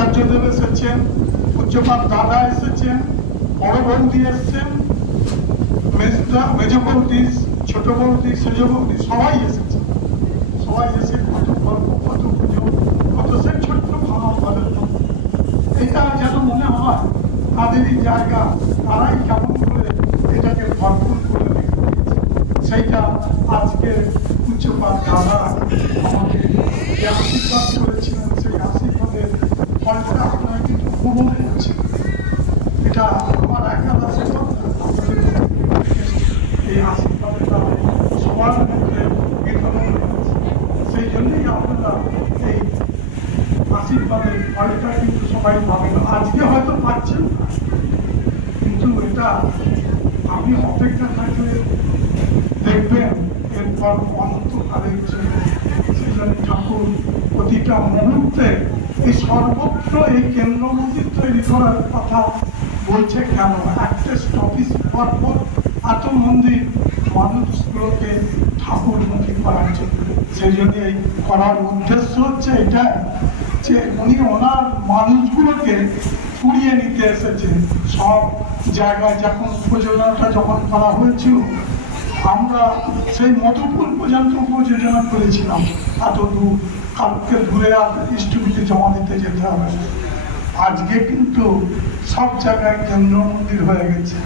আচার্যদেব এসেছেন, পূজ্যপাত দাদা এসেছেন, বড় বৌদি এসেছেন, মেজ বৌদি, ছোট বৌদি, সেজ বৌদি, সবাই এসেছে। সবাই এসে কত গল্প, কত পুজো, কত সে ছোট্ট ভাঙা ঘরের মতো। এটা যেন মনে হয় তাদেরই জায়গা, তারাই কেমন করে এটাকে ভরপুর করে রেখে দিয়েছে। সেইটা আজকে পূজ্যপাত দাদা আমাকে যে আশীর্বাদ করেছিলেন, সেই আশীর্বাদের ফলটা আপনারা কিন্তু উপভোগ করছেন। এটা আমার একার আশীর্বাদ না, এই আশীর্বাদটা সবার মধ্যে বিতরণ হয়েছে। সেই জন্যই আপনারা এই আশীর্বাদের ফলটা কিন্তু সবাই পাবেন। আজকে হয়তো পাচ্ছেন না, কিন্তু এটা আপনি অপেক্ষা থাকলে দেখবেন এরপর অনন্তকালের জন্য। সেই জন্য ঠাকুর প্রতিটা মুহূর্তে এই সর্বত্র এই কেন্দ্র মন্দির তৈরি করার কথা বলছে কেন? একটা স্টপিস হওয়ার পর এত মন্দির মানুষগুলোকে ঠাকুরমুখী করার জন্য। সেই জন্য এই করার উদ্দেশ্য হচ্ছে এটা যে উনি ওনার মানুষগুলোকে কুড়িয়ে নিতে এসেছেন সব জায়গায়। যখন উপযোজনাটা যখন করা হয়েছিল, আমরা সেই মধুপুর পর্যন্ত উপযোজনা করেছিলাম। এত দূর কালকে দূরে আর স্টুডিতে জমা দিতে যেতে হবে। আজকে কিন্তু সব জায়গায় কেন্দ্র মন্দির হয়ে গেছে,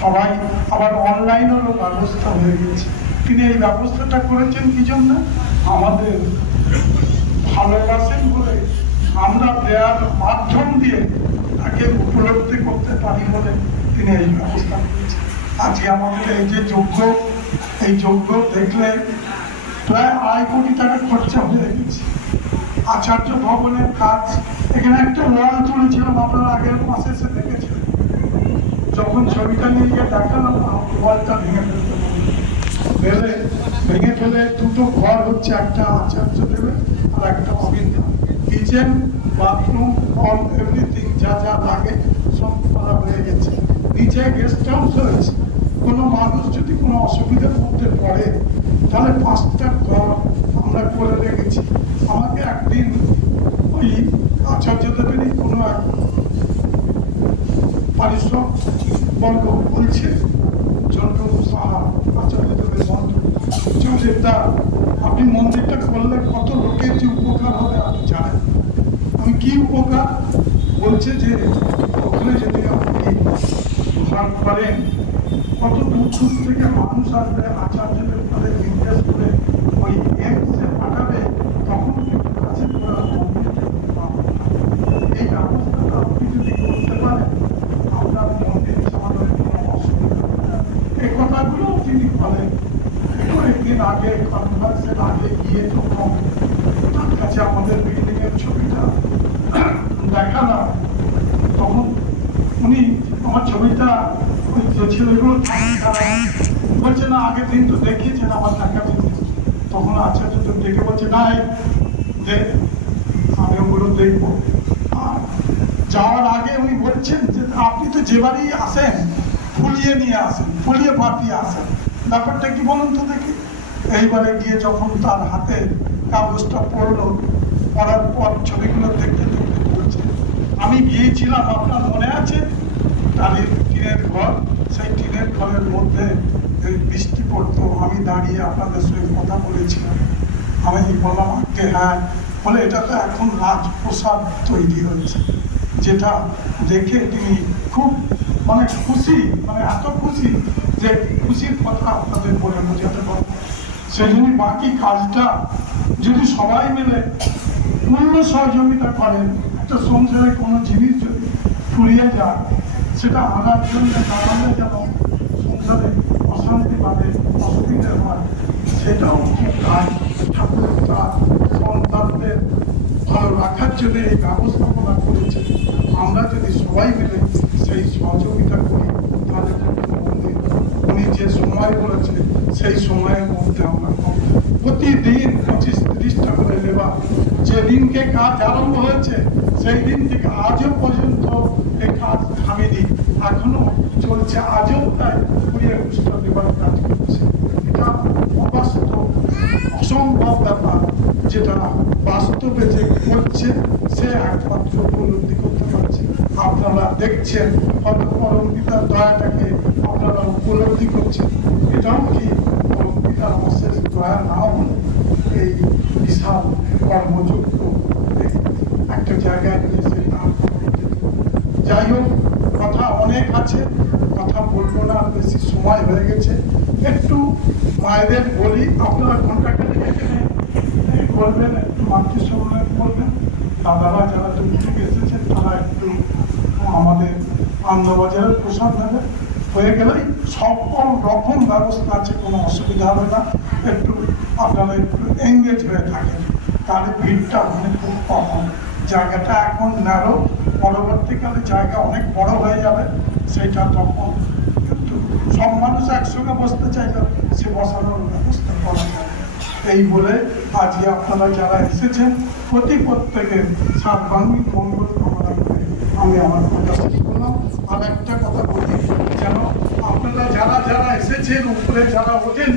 সবাই আবার অনলাইনেরও ব্যবস্থা হয়ে গেছে। তিনি এই ব্যবস্থাটা করেছেন কি জন্য? আমাদের ভালোবাসেন বলে, আমরা দেওয়ার মাধ্যম দিয়ে তাকে উপলব্ধি করতে পারি বলে তিনি এই ব্যবস্থা করেছেন। আজকে আমাদের এই যে যজ্ঞ, এই যজ্ঞ দেখলে প্রায় 2.5 কোটি টাকা খরচা হয়ে গেছে। আচার্য ভবনের কাজ, এখানে একটা ওয়াল তুলেছিলাম, আপনারা আগের মাসে এসে দেখেছিলেন। যখন ছবিটা নিয়ে গিয়ে দেখালাম, ওয়ালটা ভেঙে ফেলে দুটো ঘর হচ্ছে, একটা আচার্য দেবে আর একটা অবিন্দা। কিচেন, বাথরুম, অল এভরিথিং যা যা লাগে সব করা হয়ে গেছে। নিচে গেস্ট হাউস হয়েছে। কোনো মানুষ যদি কোনো অসুবিধার মধ্যে পড়ে, তাহলে 5টা ঘর আমরা করে রেখেছি। আমাকে একদিন ওই আচার্যদেবেরই কোনো এক পারিশ্রমিক বর্গ বলছে, জন্টু সাহা, আচার্যদেবের বন্ধু, আপনি মন্দিরটা করলে কত লোকের যে উপকার হবে আপনি জানেন। আমি কি উপকার বলছে? যে ওখানে যদি আপনি ধান করেন, কত দূর দূর থেকে মানুষ আসবে, আচার্যদের তাদের নির্দেশ করে ওই এমসে পাঠাবে, তখন কিন্তু কাছে এই ব্যবস্থাটা আপনি যদি করতে পারেন, আপনার মন্দির চালানোর কোনো অসুবিধা হবে না। এই কথাগুলো তিনি বলেন। কয়েকদিন আগে কনফারেন্সের আগে গিয়ে যখন তার কাছে আমাদের বিল্ডিং এর ছবিটা দেখালাম, তখন উনি আমার ছবিটা ওই যে ছেলেগুলো বলছে না, আগের দিন তো দেখিয়েছেন আমার দেখা জিনিস। তখন আচার্য দেখে বলছে না, আমি ওগুলো দেখবো। আর যাওয়ার আগে উনি বলছেন যে আপনি তো যে বাড়ি আসেন ফুলিয়ে নিয়ে আসেন, ফুলিয়ে ফাটিয়ে আসেন, ব্যাপারটা কি বলুন তো দেখি। এইবারে গিয়ে যখন তার হাতে কাগজটা পড়লো, পড়ার পর ছবিগুলো দেখতে দেখতে বলছে, আমি গিয়েছিলাম, আপনার মনে আছে টালির টিনের ঘর, সেই টিনের ঘরের মধ্যে বৃষ্টি পড়তো, আমি দাঁড়িয়ে আপনাদের সঙ্গে কথা বলেছিলাম। আমি বললাম আগে হ্যাঁ, বলে এটা তো এখন রাজপ্রসাদ তৈরি হয়েছে, যেটা দেখে তিনি খুব মানে খুশি, মানে এত খুশি যে খুশির কথা আপনাদের বলে বোঝাতে পারবো। সেই জন্য বাকি কাজটা যদি সবাই মিলে পূর্ণ সহযোগিতা করেন, একটা সংসারে কোনো জিনিস যদি ফুরিয়ে যায়, সেটা আনার জন্য নামালে যেন সংসারে অশান্তি বাঁধে, অসুবিধা হয়, সেটাও ঠিক কাজ। ঠাকুর তার সন্তানদের ভালো রাখার জন্য এই ব্যবস্থাপনা করেছে। আমরা যদি সবাই মিলে সেই সহযোগিতা করি, তাহলে উনি যে সময় বলেছে সেই সময়ের মধ্যে আমরা প্রতিদিন 25-30টা করে লেবার, যেদিনকে কাজ আরম্ভ হয়েছে সেই দিন থেকে আজও পর্যন্ত এই কাজ থামেনি, এখনো চলছে। আজও তাই 20-21টা লেবার কাজ করছে। এটা অবাস্তব, অসম্ভব ব্যাপার, যেটা বাস্তবে যে করছে সে একমাত্র উপলব্ধি করতে পারছে। আপনারা দেখছেন হয়তো পরম পিতার দয়াটাকে আপনারা উপলব্ধি করছেন। এটাও কি পরম পিতার অশেষ দয়া না হলে এই বিশাল কর্মযুক্ত একটা জায়গায় নিয়ে এসে দাঁড় করানো যেত। যাই হোক, কথা অনেক আছে, কথা বলবো না, আর বেশি সময় হয়ে গেছে। একটু মায়েদের বলি, আপনারা ঘন্টাখানেক এখানে করবেন, একটু মাতৃসম্মেলন করবেন। দাদারা যারা দূর থেকে এসেছেন তারা একটু আমাদের আনন্দবাজারের প্রসাদ নেবেন। হয়ে গেলেই সকল রকম ব্যবস্থা আছে, কোনো অসুবিধা হবে না। একটু আপনারা একটু এঙ্গেজ হয়ে থাকেন, তাহলে ভিড়টা অনেক খুব কম হবে। জায়গাটা এখন ন্যারো, পরবর্তীকালে জায়গা অনেক বড় হয়ে যাবে, সেটা তখন কিন্তু সব মানুষ একসঙ্গে বসতে চাইলে সে বসানোর ব্যবস্থা করা যাবে। এই বলে আজকে আপনারা যারা এসেছেন প্রত্যেকের সার্বাঙ্গীন মঙ্গল কামনা করে আমি আমার কথা শেষ করলাম। আর একটা কথা বলি, যেন আপনারা যারা যারা এসেছেন, উপরে যারা ওঠেন